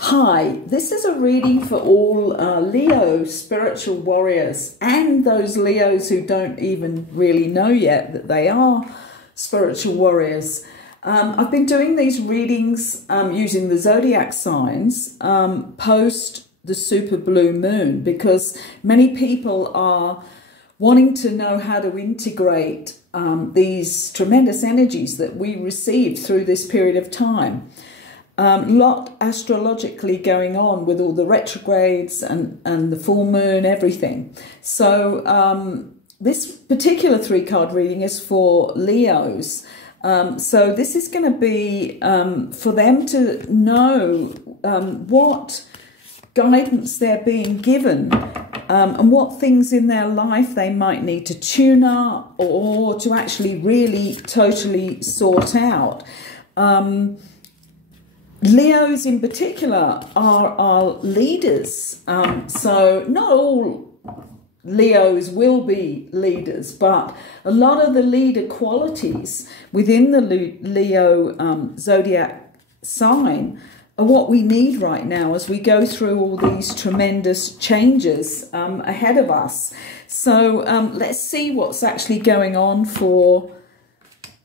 Hi, this is a reading for all Leo spiritual warriors and those Leos who don't even really know yet that they are spiritual warriors. I've been doing these readings using the zodiac signs post the super blue moon because many people are wanting to know how to integrate these tremendous energies that we receive through this period of time. Lot astrologically going on with all the retrogrades and the full moon, everything. So this particular 3-card reading is for Leos. So this is going to be for them to know what guidance they're being given and what things in their life they might need to tune up or to actually really totally sort out. Leos in particular are leaders, so not all Leos will be leaders, but a lot of the leader qualities within the Leo zodiac sign are what we need right now as we go through all these tremendous changes ahead of us. So let's see what's actually going on for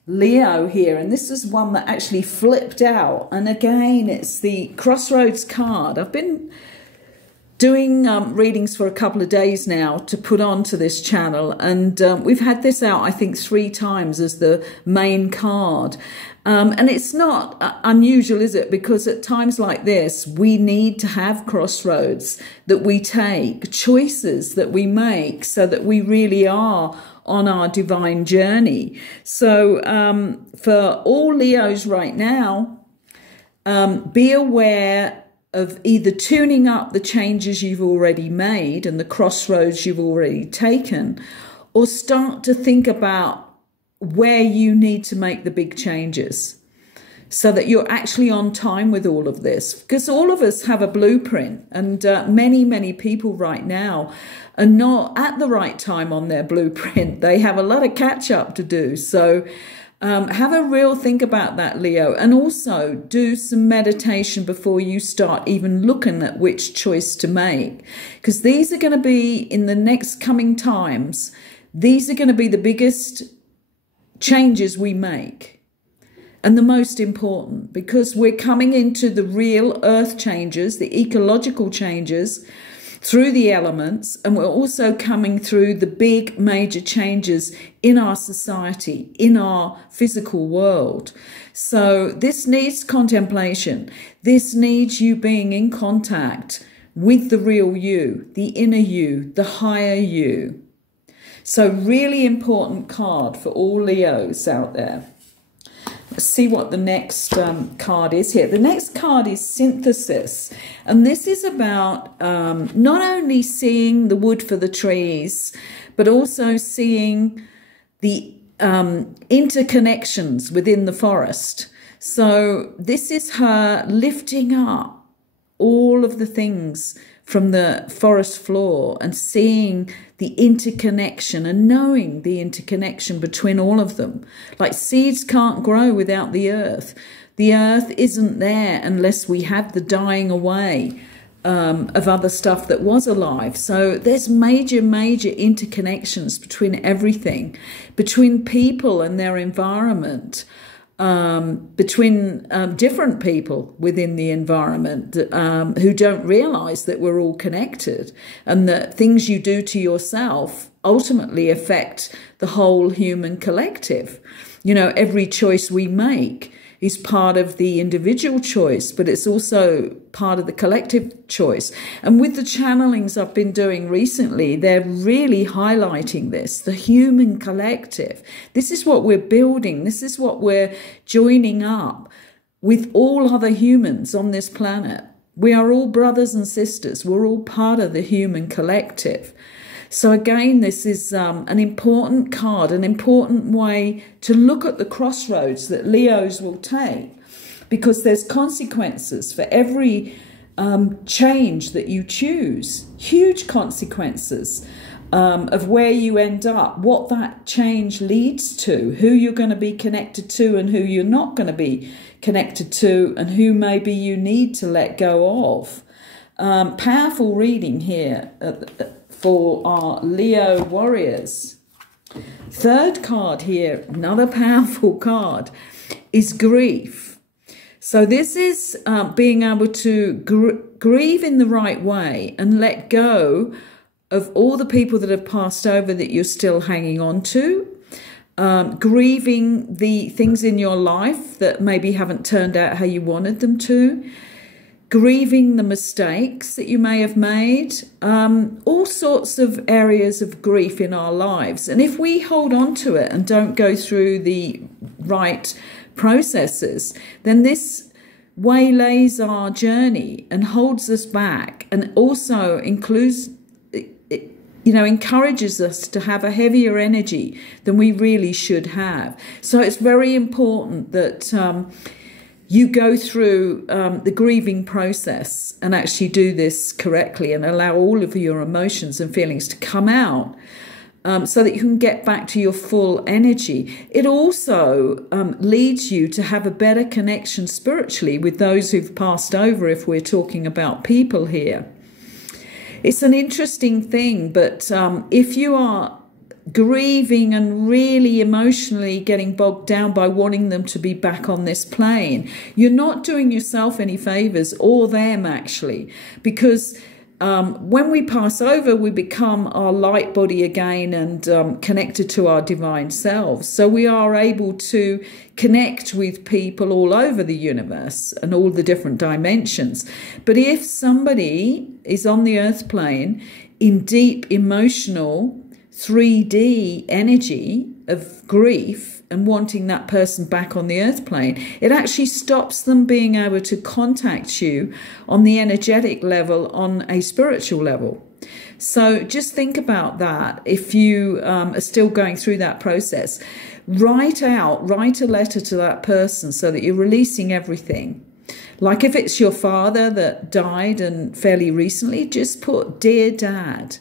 Leo here, and this is one that actually flipped out, and again it's the Crossroads card. I've been doing readings for a couple of days now to put onto this channel, and we've had this out I think 3 times as the main card, and it's not unusual, is it? Because at times like this we need to have crossroads that we take, choices that we make, so that we really are on our divine journey. So for all Leos right now, be aware of either tuning up the changes you've already made and the crossroads you've already taken, or start to think about where you need to make the big changes so that you're actually on time with all of this. Because all of us have a blueprint, and many people right now are not at the right time on their blueprint. They have a lot of catch up to do. So have a real think about that, Leo, and also do some meditation before you start even looking at which choice to make, because these are going to be, in the next coming times, these are going to be the biggest changes we make and the most important, because we're coming into the real earth changes, the ecological changes through the elements, and we're also coming through the big major changes in our society, in our physical world. So this needs contemplation. This needs you being in contact with the real you, the inner you, the higher you. So really important card for all Leos out there. Let's see what the next card is here. The next card is synthesis. And this is about not only seeing the wood for the trees, but also seeing the interconnections within the forest. So this is her lifting up all of the things from the forest floor and seeing the interconnection and knowing the interconnection between all of them. Like seeds can't grow without the earth. The earth isn't there unless we have the dying away of other stuff that was alive. So there's major interconnections between everything, between people and their environment, between different people within the environment who don't realize that we're all connected, and that things you do to yourself ultimately affect the whole human collective. You know, every choice we make is part of the individual choice, but it's also part of the collective choice. And with the channelings I've been doing recently, they're really highlighting this, the human collective. This is what we're building. This is what we're joining up with all other humans on this planet. We are all brothers and sisters. We're all part of the human collective. So again, this is an important card, an important way to look at the crossroads that Leos will take, because there's consequences for every change that you choose, huge consequences of where you end up, what that change leads to, who you're going to be connected to and who you're not going to be connected to and who maybe you need to let go of. Powerful reading here for our Leo warriors. Third card here, another powerful card, is grief. So this is being able to grieve in the right way and let go of all the people that have passed over that you're still hanging on to. Grieving the things in your life that maybe haven't turned out how you wanted them to. Grieving the mistakes that you may have made. All sorts of areas of grief in our lives. And if we hold on to it and don't go through the right processes, then this waylays our journey and holds us back, and also includes, encourages us to have a heavier energy than we really should have. So it's very important that you go through the grieving process and actually do this correctly and allow all of your emotions and feelings to come out, so that you can get back to your full energy. It also leads you to have a better connection spiritually with those who've passed over, if we're talking about people here. It's an interesting thing, but if you are grieving and really emotionally getting bogged down by wanting them to be back on this plane, you're not doing yourself any favors, or them actually, because when we pass over, we become our light body again and connected to our divine selves. So we are able to connect with people all over the universe and all the different dimensions. But if somebody is on the earth plane in deep emotional 3D energy of grief and wanting that person back on the earth plane, it actually stops them being able to contact you on the energetic level, on a spiritual level. So just think about that. If you are still going through that process, write a letter to that person so that you're releasing everything. Like if it's your father that died and fairly recently, just put "Dear Dad,"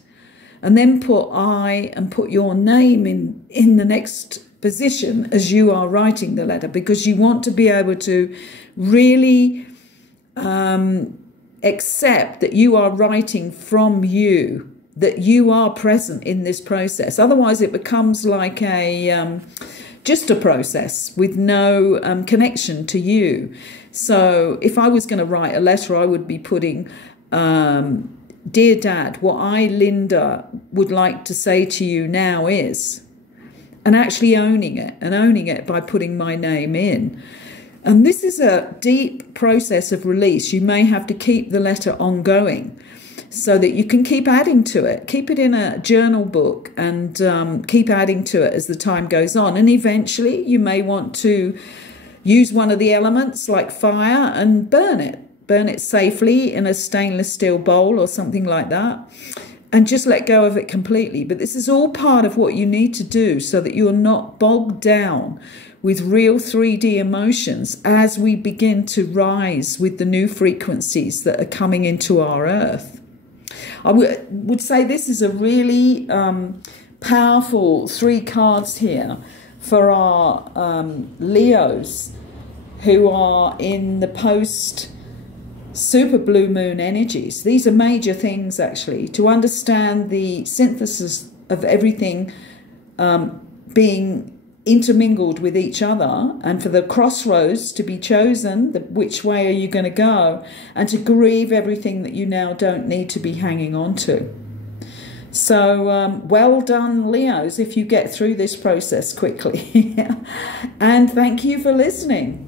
and then put "I" and put your name in the next position as you are writing the letter, because you want to be able to really accept that you are writing from you, that you are present in this process. Otherwise it becomes like just a process with no connection to you. So if I was going to write a letter, I would be putting "Dear Dad, what I, Linda, would like to say to you now is," and actually owning it by putting my name in. And this is a deep process of release. You may have to keep the letter ongoing so that you can keep adding to it. Keep it in a journal book and keep adding to it as the time goes on. And eventually you may want to use one of the elements like fire and burn it. Burn it safely in a stainless steel bowl or something like that, and just let go of it completely. But this is all part of what you need to do so that you're not bogged down with real 3D emotions as we begin to rise with the new frequencies that are coming into our earth. I would say this is a really powerful 3 cards here for our Leos who are in the post super blue moon energies. These are major things actually, to understand the synthesis of everything being intermingled with each other, and for the crossroads to be chosen, which way are you going to go, and to grieve everything that you now don't need to be hanging on to. So well done, Leos, if you get through this process quickly. And thank you for listening.